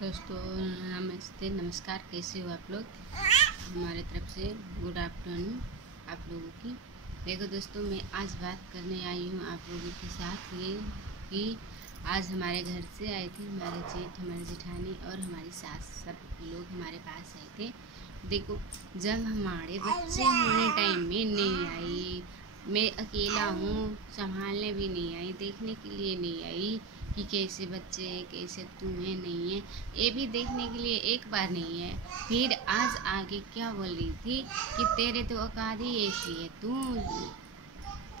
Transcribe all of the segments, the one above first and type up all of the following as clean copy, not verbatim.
दोस्तों नमस्ते नमस्कार, कैसे हो आप लोग। हमारे तरफ से गुड आफ्टरनून आप लोगों की। देखो दोस्तों, मैं आज बात करने आई हूँ आप लोगों के साथ ये कि आज हमारे घर से आए थे हमारे जेठ, हमारी जेठानी और हमारी सास, सब लोग हमारे पास आए थे। देखो, जब हमारे बच्चे होने टाइम में नहीं आई, मैं अकेला हूँ, संभालने भी नहीं आई, देखने के लिए नहीं आई कि कैसे बच्चे हैं, कैसे तुम्हें नहीं है, ये भी देखने के लिए एक बार नहीं है। फिर आज आगे क्या बोल रही थी कि तेरे तो औकात ही ऐसी है, तू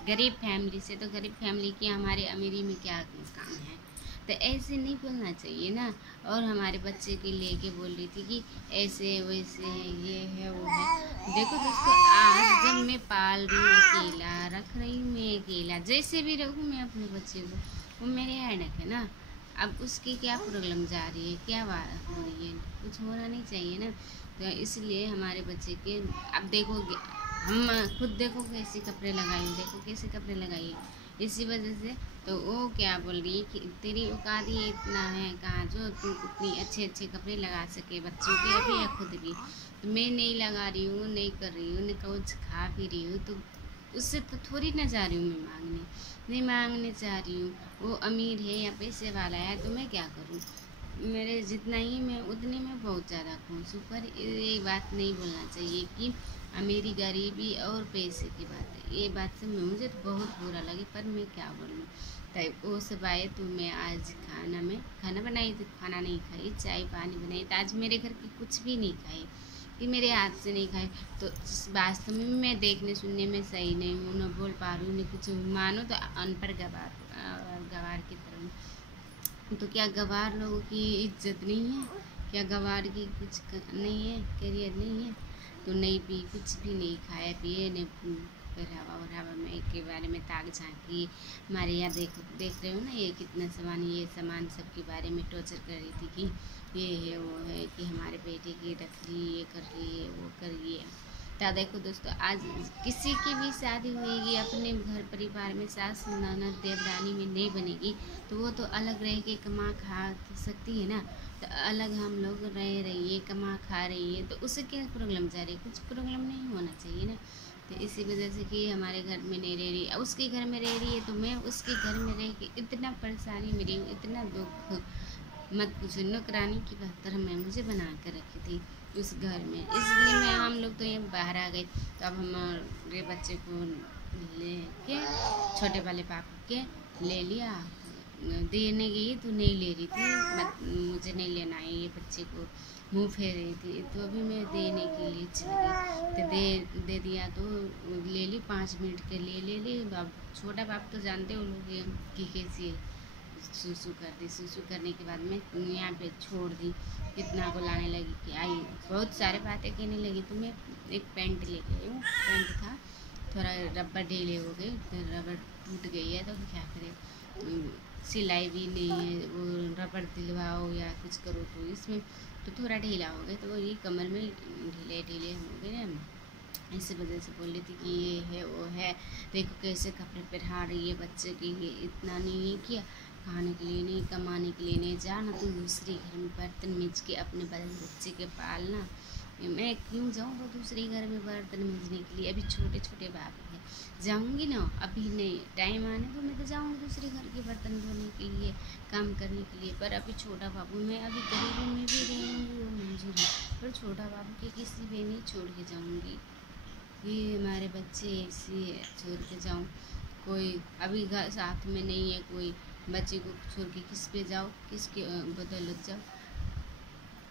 गरीब फैमिली से, तो गरीब फैमिली की हमारे अमीरी में क्या काम है। तो ऐसे नहीं बोलना चाहिए ना। और हमारे बच्चे के लेके बोल रही थी कि ऐसे वैसे है, ये है वो है। देखो दोस्तों, आज जब मैं पाल रही हूँ अकेला, रख रही हूँ मैं अकेला, जैसे भी रहूँ मैं अपने बच्चे को, वो मेरे हैडक है ना। अब उसकी क्या प्रॉब्लम जा रही है, क्या बात हो रही है, कुछ होना नहीं चाहिए ना। तो इसलिए हमारे बच्चे के, अब देखोगे हम खुद, देखो कैसे कपड़े लगाए, देखो कैसे कपड़े लगाइए, इसी वजह से। तो वो क्या बोल रही है कि तेरी औकात ही इतना है कहाँ जो तू इतनी अच्छे अच्छे कपड़े लगा सके बच्चों के अभी या खुद की। तो मैं नहीं लगा रही हूँ, नहीं कर रही हूँ, नहीं कुछ खा पी रही हूँ, तो उससे तो थोड़ी ना जा रही हूँ मैं मांगने, नहीं मांगने चाह रही हूँ। वो अमीर है या पैसे वाला है तो मैं क्या करूँ, मेरे जितना ही मैं उतने में बहुत ज़्यादा खुश हूँ। पर ये बात नहीं बोलना चाहिए कि अमीरी गरीबी और पैसे की बात है। ये बात से मुझे तो बहुत बुरा लगी, पर मैं क्या बोलूँ। तो वो सब आए तो मैं आज खाना बनाई थी, खाना नहीं खाई, चाय पानी बनाई, तो आज मेरे घर की कुछ भी नहीं खाई कि मेरे हाथ से नहीं खाए। तो वास्तव में मैं देखने सुनने में सही नहीं हूँ, न बोल पा रही हूँ, न कुछ मानो तो अनपढ़ गवार की तरह। तो क्या गवार लोगों की इज्जत नहीं है, क्या गवार की कुछ नहीं है, करियर नहीं है। तो नहीं पी, कुछ भी नहीं खाया पिए, नहीं पहरावा वहरावा में के बारे में ताक झांकी। हमारे यहाँ देख रहे हो ना, ये कितना सामान, ये सामान सब के बारे में टॉर्चर कर रही थी कि ये है वो है, कि हमारे बेटे की रख ली, ये कर रही है, वो कर रही है। तो देखो दोस्तों, आज किसी की भी शादी होएगी अपने घर परिवार में, सास ननद देवरानी में नहीं बनेगी, तो वो तो अलग रह के कमा खा सकती है ना। तो अलग हम लोग रह रही है, कमा खा रही है, तो उससे क्या प्रॉब्लम जा रही है, कुछ प्रॉब्लम नहीं होना चाहिए ना। तो इसी वजह से कि हमारे घर में नहीं रह रही, उसके घर में रह रही है, तो मैं उसके घर में रह के इतना परेशानी में रही हूँ, इतना दुख मत पूछो। नौकरानी की तरह मैं मुझे बना कर रखी थी उस घर में, इसलिए मैं हम लोग तो यहाँ बाहर आ गए। तो अब हमारे बच्चे को ले के, छोटे वाले पापा के ले लिया, देने गई तो नहीं ले रही थी, मुझे नहीं लेना है ये, बच्चे को मुंह फेर रही थी। तो अभी मैं देने के लिए चली गई, तो दे दिया, तो ले ली, 5 मिनट के लिए ले ली। अब छोटा बाप तो जानते हो लोग कि कैसी सूसू कर दी, सूसू करने के बाद में यहाँ पे छोड़ दी, कितना को लाने लगी कि आई, बहुत सारे बातें कहने लगी। तो मैं एक पैंट लेके आई हूँ, पैंट था, थोड़ा रबर ढीले हो गए, तो रबर टूट गई है, तो क्या करें, सिलाई भी नहीं है, वो रबर दिलवाओ या कुछ करो तो इसमें तो थोड़ा ढीला हो गया, तो ये कमर में ढीले ढीले हो गए ना, इसी वजह से बोल रही थी कि ये है वो है, देखो कैसे कपड़े पहना रही है बच्चे की, ये इतना नहीं किया, खाने के लिए नहीं, कमाने के लिए नहीं, जाना तो दूसरे घर में बर्तन मिज के अपने बच्चे के पालना। मैं क्यों जाऊँ वो दूसरे घर में बर्तन मिजने के लिए, अभी छोटे छोटे बाबू हैं, जाऊँगी ना, अभी नहीं, टाइम आने तो मैं तो जाऊँगी दूसरे घर के बर्तन धोने के लिए, काम करने के लिए। पर अभी छोटा बाबू, मैं अभी गरीबी में भी रहूँगी, वो मंजूर है, पर छोटा बाबू के किसी भी नहीं छोड़ के जाऊँगी। ये हमारे बच्चे ऐसे छोड़ के जाऊँ, कोई अभी घर साथ में नहीं है, कोई बच्चे को छोड़ के किस पे जाओ, किसके बदौलत जाओ,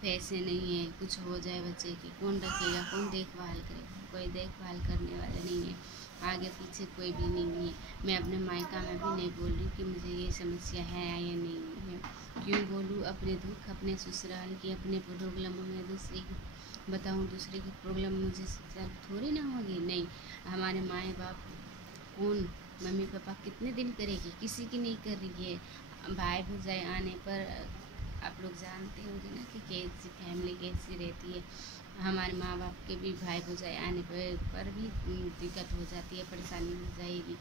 पैसे नहीं है, कुछ हो जाए बच्चे की, कौन रखेगा, कौन देखभाल करेगा, कोई देखभाल करने वाला नहीं है, आगे पीछे कोई भी नहीं है। मैं अपने मायका में भी नहीं बोल रही कि मुझे ये समस्या है या नहीं है, क्यों बोलूँ अपने दुख, अपने ससुराल की, अपने प्रॉब्लमों में दूसरे की बताऊँ, दूसरे की प्रॉब्लम मुझे सॉल्व थोड़ी ना होगी। नहीं, हमारे माँ बाप कौन, मम्मी पापा कितने दिन करेगी, किसी की नहीं कर रही है। भाई भौजाई आने पर आप लोग जानते होंगे ना कि कैसी फैमिली कैसी रहती है। हमारे माँ बाप के भी भाई भौजाई आने पर भी दिक्कत हो जाती है, परेशानी हो जाएगी।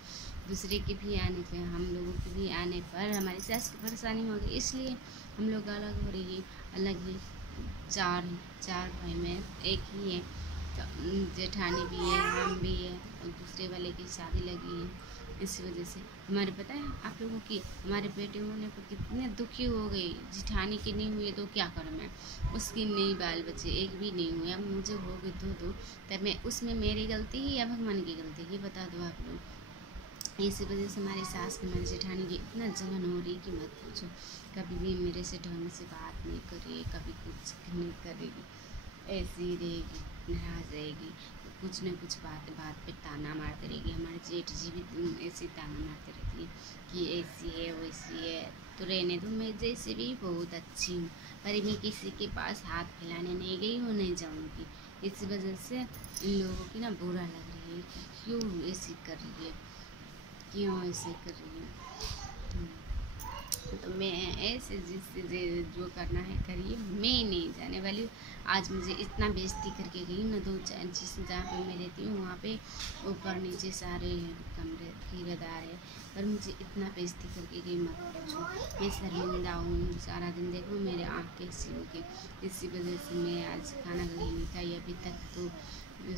दूसरे के भी आने पर, हम लोगों के भी आने पर हमारी सास की परेशानी होगी, इसलिए हम लोग अलग हो रही है। अलग ही चार भाई में एक ही है, तो जेठानी भी है, हम भी है, और दूसरे वाले की शादी लगी है। इसी वजह से हमारे पता है आप लोगों की, हमारे बेटे होने पर कितने दुखी हो गई। जिठानी की नहीं हुई तो क्या करूँ मैं, उसकी नहीं, बाल बच्चे एक भी नहीं हुए, अब मुझे हो गए दो। तब मैं उसमें मेरी गलती है या भगवान की गलती है, ये बता दो आप लोग। इसी वजह से हमारी सास हमारी जेठानी की इतना जलन हो रही कि मत पूछो। कभी भी मेरे से ढंग से बात नहीं करिए, कभी कुछ नहीं करेगी, ऐसी रहेगी, नाराज रहेगी, कुछ न कुछ बात पे ताना मारती रहेगी। हमारे जेठ जी भी ऐसे ताना मारते रहती है कि ऐसी है वैसी है। तो रहने दो, मैं जैसे भी बहुत अच्छी हूँ, पर मैं किसी के पास हाथ फैलाने नहीं गई हूँ, नहीं जाऊँगी। इस वजह से इन लोगों की ना बुरा लग रही है कि क्यों ऐसी कर रही है, क्यों ऐसे कर रही है। तो मैं ऐसे जिससे जो करना है करिए, मैं नहीं जाने वाली हूँ। आज मुझे इतना बेइज्जती करके गई ना, दो चार जिस जहाँ पे मैं रहती हूँ वहाँ पे ऊपर नीचे सारे कमरे किराएदार है, पर मुझे इतना बेइज्जती करके गई मत पूछो। मैं शर्मिंदा हूँ, सारा दिन देखो मेरे आँख कैसी हो गई। इसी वजह से मैं आज खाना नहीं खाई अभी तक। तो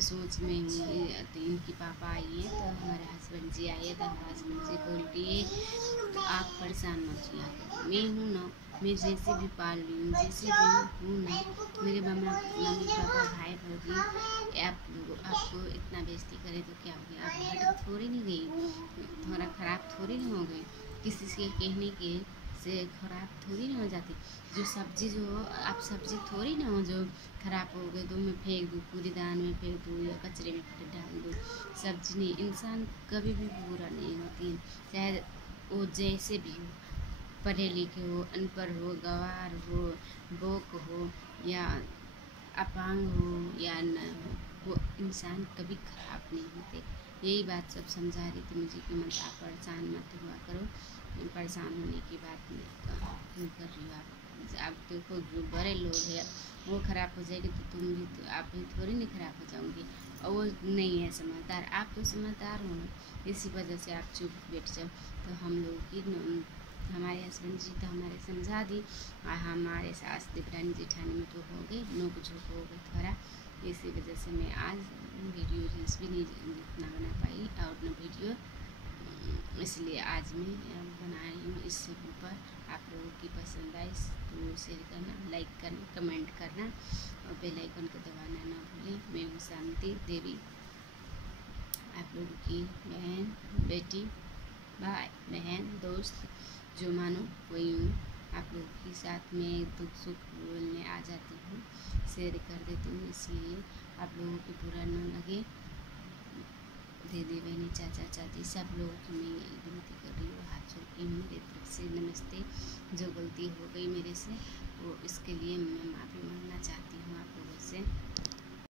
सोच में हूँ, तो इनकी पापा आई है, तो हमारे हस्बैंड जी आए हैं, तो हस्बैंड जी बोल दिए तो आप परेशान मत किया करो, मैं हूँ ना, मैं जैसे भी पाल रही हूँ, जैसे भी हूँ ना, मेरे मम्मी पापा भाई भौजी आप लोग आपको इतना बेइज्जती करे तो क्या हो गया, आप हटक थोड़ी नहीं गई, थोड़ा ख़राब थोड़ी नहीं हो गई, किसी के कहने के से ख़राब थोड़ी नहीं हो जाती। जो सब्ज़ी जो हो, आप सब्ज़ी थोड़ी ना हो जो ख़राब हो गई तो मैं फेंक दूँ, कूड़ेदान में फेंक दूँ या कचरे में डाल दूँ। सब्ज़ी नहीं, इंसान कभी भी बुरा नहीं होती, चाहे वो जैसे भी हो, पढ़े लिखे हो, अनपढ़ हो, गंवार हो, बोक हो या अपांग हो या न हो, वो इंसान कभी खराब नहीं होते। यही बात सब समझा रही थी मुझे कि मत आप परेशान मत हुआ करो, परेशान होने की बात नहीं क्यों कर रही हो आप देखो जो बड़े लोग हैं वो ख़राब हो जाएगी तो तुम भी तो आप भी थोड़ी नहीं ख़राब हो जाओगी, और वो नहीं है समझदार, आप तो समझदार हो ना, इसी वजह से आप चुप बैठ जाओ। तो हम लोग की हमारे हस्बैंड जी तो हमारे समझा दी, और हमारे सास देवरानी जेठानी में तो हो गए नोक झोंक हो गई थोड़ा। इसी वजह से मैं आज वीडियो रील्स भी नहीं इतना बना पाई और न वीडियो, इसलिए आज मैं बना रही हूँ। इससे ऊपर आप लोगों की पसंद आए तो शेयर करना, लाइक करना, कमेंट करना और बेल आइकन को दबाना ना भूलें। मैं हूँ शांति देवी, आप लोगों की बहन, बेटी, भाई, बहन, दोस्त, जो मानो वही हूँ। आप लोगों के साथ में दुख सुख बोलने आ जाती हूँ, शेयर कर देती हूँ, इसलिए आप लोगों को बुरा न लगे। दीदी बहनी चाचा चाची सब लोगों की मैं यही विनती कर रही हूँ, हाथ जोड़ के मेरे तरफ से नमस्ते। जो गलती हो गई मेरे से वो इसके लिए मैं माफ़ी मांगना चाहती हूँ आप लोगों से।